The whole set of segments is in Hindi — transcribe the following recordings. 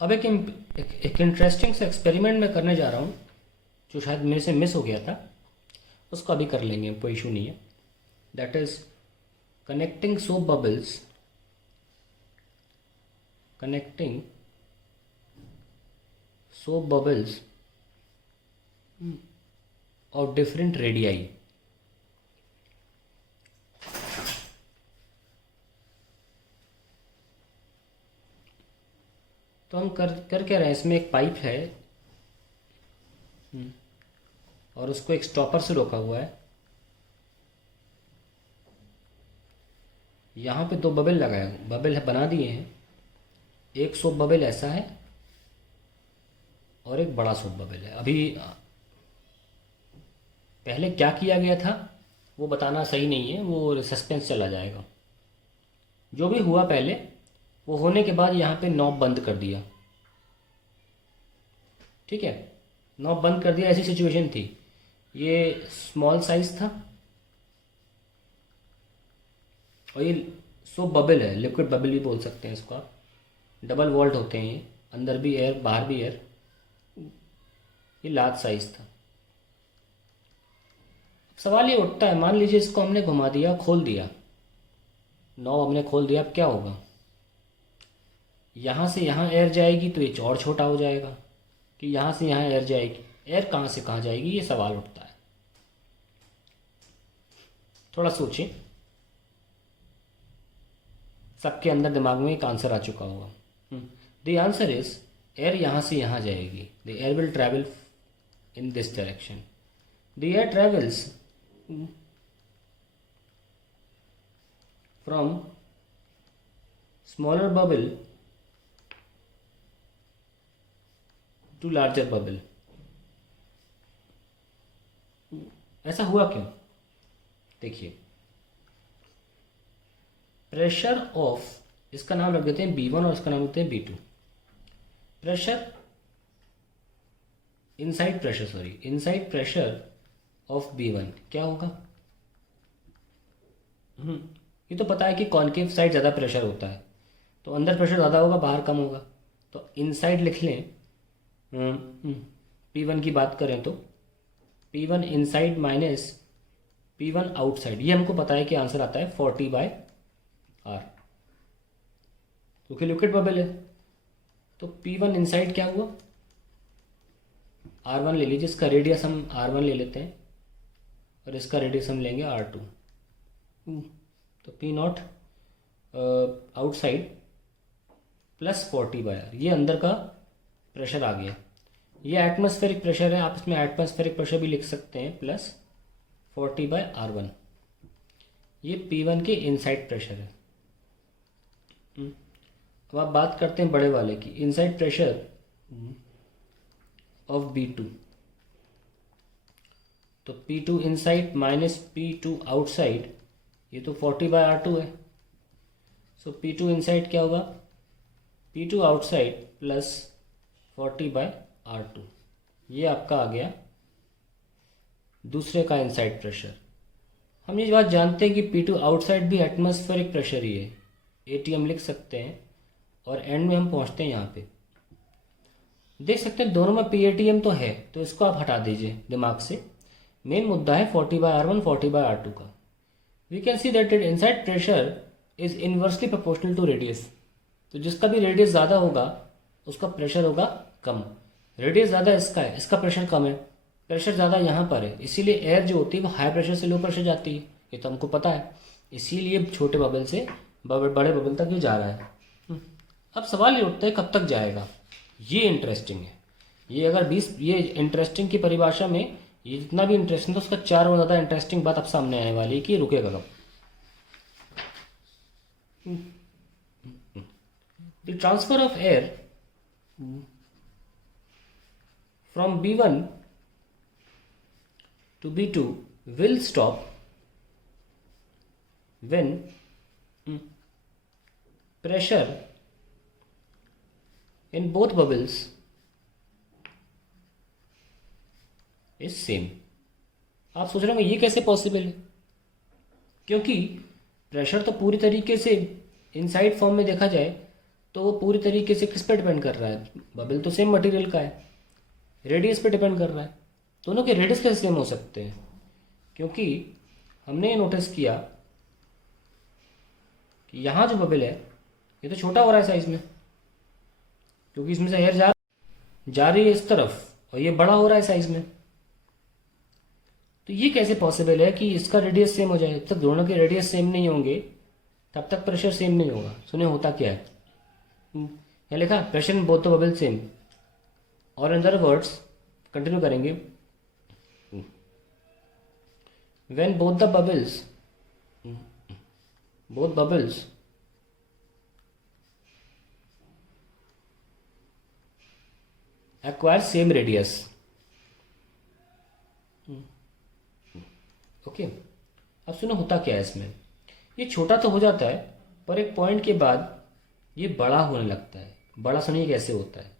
अब एक इंटरेस्टिंग सा एक्सपेरिमेंट मैं करने जा रहा हूँ जो शायद मेरे से मिस हो गया था। उसको अभी कर लेंगे, कोई इशू नहीं है। That is connecting soap bubbles, connecting soap bubbles और डिफरेंट रेडियाई। तो हम कर क्या रहे हैं, इसमें एक पाइप है और उसको एक स्टॉपर से रोका हुआ है। यहाँ पे दो बबल है, बना दिए हैं। एक सोप बबल ऐसा है और एक बड़ा सोप बबल है। अभी पहले क्या किया गया था वो बताना सही नहीं है, वो सस्पेंस चला जाएगा। जो भी हुआ पहले, वो होने के बाद यहाँ पे नॉब बंद कर दिया। ठीक है, नॉब बंद कर दिया। ऐसी सिचुएशन थी, ये स्मॉल साइज था और ये सोप बबल है, लिक्विड बबल भी बोल सकते हैं इसको आप। डबल वॉल्ट होते हैं ये, अंदर भी एयर बाहर भी एयर। ये लार्ज साइज था। सवाल ये उठता है, मान लीजिए इसको हमने घुमा दिया, खोल दिया, नॉब हमने खोल दिया, अब क्या होगा? यहाँ से यहाँ एयर जाएगी तो ये और छोटा हो जाएगा कि यहाँ से यहाँ एयर जाएगी। एयर कहाँ से कहाँ जाएगी, ये सवाल उठता है। थोड़ा सोचिए, सबके अंदर दिमाग में एक आंसर आ चुका होगा। द आंसर इज एयर यहाँ से यहाँ जाएगी। The air will travel in this direction. The air travels from smaller bubble to larger bubble. ऐसा हुआ क्यों? देखिए, प्रेशर ऑफ, इसका नाम रख देते हैं B1 और इसका नाम रखते हैं B2। Pressure inside pressure, inside pressure of B1 क्या होगा? ये तो पता है कि कॉन्केव साइड ज़्यादा प्रेशर होता है, तो अंदर प्रेशर ज़्यादा होगा, बाहर कम होगा। तो इनसाइड लिख लें। P1 की बात करें तो P1 inside minus P1 outside. ये हमको पता है कि आंसर आता है 40/R, क्योंकि लिक्विड बबल है। तो P1 इनसाइड क्या हुआ? R1 ले लीजिए, इसका रेडियस हम R1 ले लेते हैं और इसका रेडियस हम लेंगे R2। तो P0 आउटसाइड प्लस 40/R, ये अंदर का प्रेशर आ गया। ये एटमॉस्फेरिक प्रेशर है, आप इसमें एटमॉस्फेरिक प्रेशर भी लिख सकते हैं, प्लस 40/R1। ये P1 के इनसाइड प्रेशर है। अब आप बात करते हैं बड़े वाले की, इनसाइड प्रेशर ऑफ B2। तो P2 inside minus P2 outside, ये तो 40/R2 है। सो P2 इनसाइड क्या होगा? P2 outside plus 40/R2। ये आपका आ गया दूसरे का इनसाइड प्रेशर। हम ये बात जानते हैं कि P2 आउटसाइड भी एटमॉस्फेरिक प्रेशर ही है, ATM लिख सकते हैं। और एंड में हम पहुंचते हैं यहाँ पे, देख सकते हैं दोनों में PATM तो है, तो इसको आप हटा दीजिए दिमाग से। मेन मुद्दा है 40/R1 40/R2 का। We can see that inside pressure is inversely proportional to radius. तो जिसका भी रेडियस ज़्यादा होगा उसका प्रेशर होगा कम। रेडियस ज़्यादा इसका है, इसका प्रेशर कम है, प्रेशर ज़्यादा यहाँ पर है, इसीलिए एयर जो होती है वो हाई प्रेशर से लो प्रेशर जाती है। ये तो हमको पता है, इसीलिए छोटे बबल से बड़े बबल तक ये जा रहा है। अब सवाल ये उठता है कब तक जाएगा? ये इंटरेस्टिंग है। ये अगर 20, ये इंटरेस्टिंग की परिभाषा में ये जितना भी इंटरेस्टिंग था उसका 4 और ज़्यादा इंटरेस्टिंग बात अब सामने आने वाली है कि रुकेगा कब। The transfer of air from B1 to B2 will stop when pressure in both bubbles is same। आप सोच रहे होंगे ये कैसे पॉसिबल है? क्योंकि प्रेशर तो पूरी तरीके से इनसाइड फॉर्म में देखा जाए तो वो पूरी तरीके से किस पे डिपेंड कर रहा है? बबल तो सेम मटेरियल का है, रेडियस पे डिपेंड कर रहा है। दोनों के रेडियस कैसे सेम हो सकते हैं? क्योंकि हमने ये नोटिस किया कि यहाँ जो बबल है ये तो छोटा हो रहा है साइज में, क्योंकि इसमें से एयर जा रही है इस तरफ, और ये बड़ा हो रहा है साइज में। तो ये कैसे पॉसिबल है कि इसका रेडियस सेम हो जाए? जब तक दोनों के रेडियस सेम नहीं होंगे तब तक प्रेशर सेम नहीं होगा। सुने होता क्या है? यहाँ लिखा pressure in both the bubble same, और इन अदर वर्ड्स कंटिन्यू करेंगे, when both bubbles acquire same radius. Okay, अब सुनो होता क्या है इसमें। ये छोटा तो हो जाता है, पर एक पॉइंट के बाद ये बड़ा होने लगता है। बड़ा सुनिए कैसे होता है,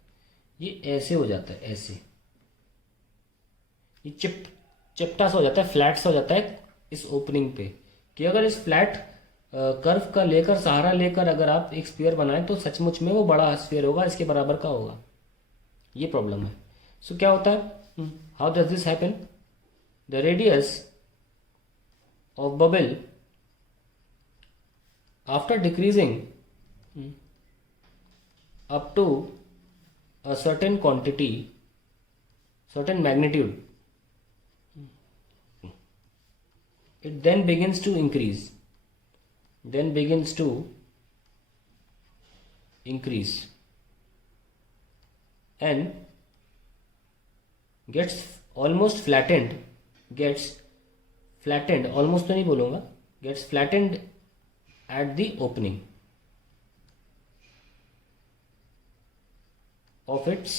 ये ऐसे हो जाता है, ऐसे ये चिपटा सा हो जाता है, फ्लैट सा हो जाता है इस ओपनिंग पे। कि अगर इस फ्लैट कर्व का लेकर सहारा लेकर अगर आप एक स्फीयर बनाएं तो सचमुच में वो बड़ा स्फीयर होगा, इसके बराबर का होगा। ये प्रॉब्लम है। सो क्या होता है, how does this happen? The radius of bubble after decreasing up to a certain quantity, certain magnitude, it then begins to increase, and gets almost flattened, almost तो नहीं बोलूँगा, gets flattened at the opening of its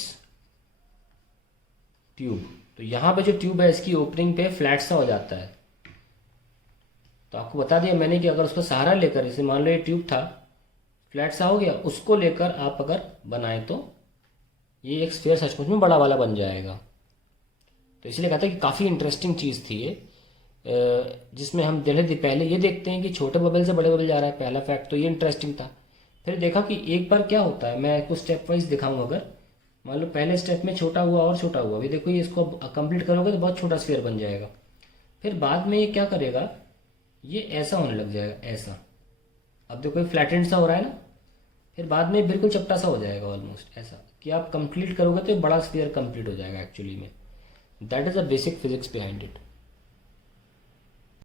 tube. तो यहाँ पे जो ट्यूब है इसकी ओपनिंग पे फ्लैट सा हो जाता है। तो आपको बता दिया मैंने कि अगर उसका सहारा लेकर, जैसे मान लो ये ट्यूब था, फ्लैट सा हो गया, उसको लेकर आप अगर बनाएं तो ये एक स्फीयर सचमुच में बड़ा वाला बन जाएगा। तो इसलिए कहता है कि काफ़ी इंटरेस्टिंग चीज़ थी ये, जिसमें हम पहले ये देखते हैं कि छोटे बबल से बड़े बबल जा रहा है, पहला फैक्ट तो ये इंटरेस्टिंग था। फिर देखा कि एक बार क्या होता है, मैं कुछ स्टेप वाइज दिखाऊंगा। अगर मान लो पहले स्टेप में छोटा हुआ और छोटा हुआ, अभी देखो ये इसको कंप्लीट करोगे तो बहुत छोटा स्फीयर बन जाएगा। फिर बाद में ये क्या करेगा, ये ऐसा होने लग जाएगा, ऐसा। अब देखो ये फ्लैटेंड सा हो रहा है ना, फिर बाद में बिल्कुल चपटा सा हो जाएगा, ऑलमोस्ट ऐसा कि आप कंप्लीट करोगे तो बड़ा स्फीयर कंप्लीट हो जाएगा एक्चुअली में। That is the basic physics behind it.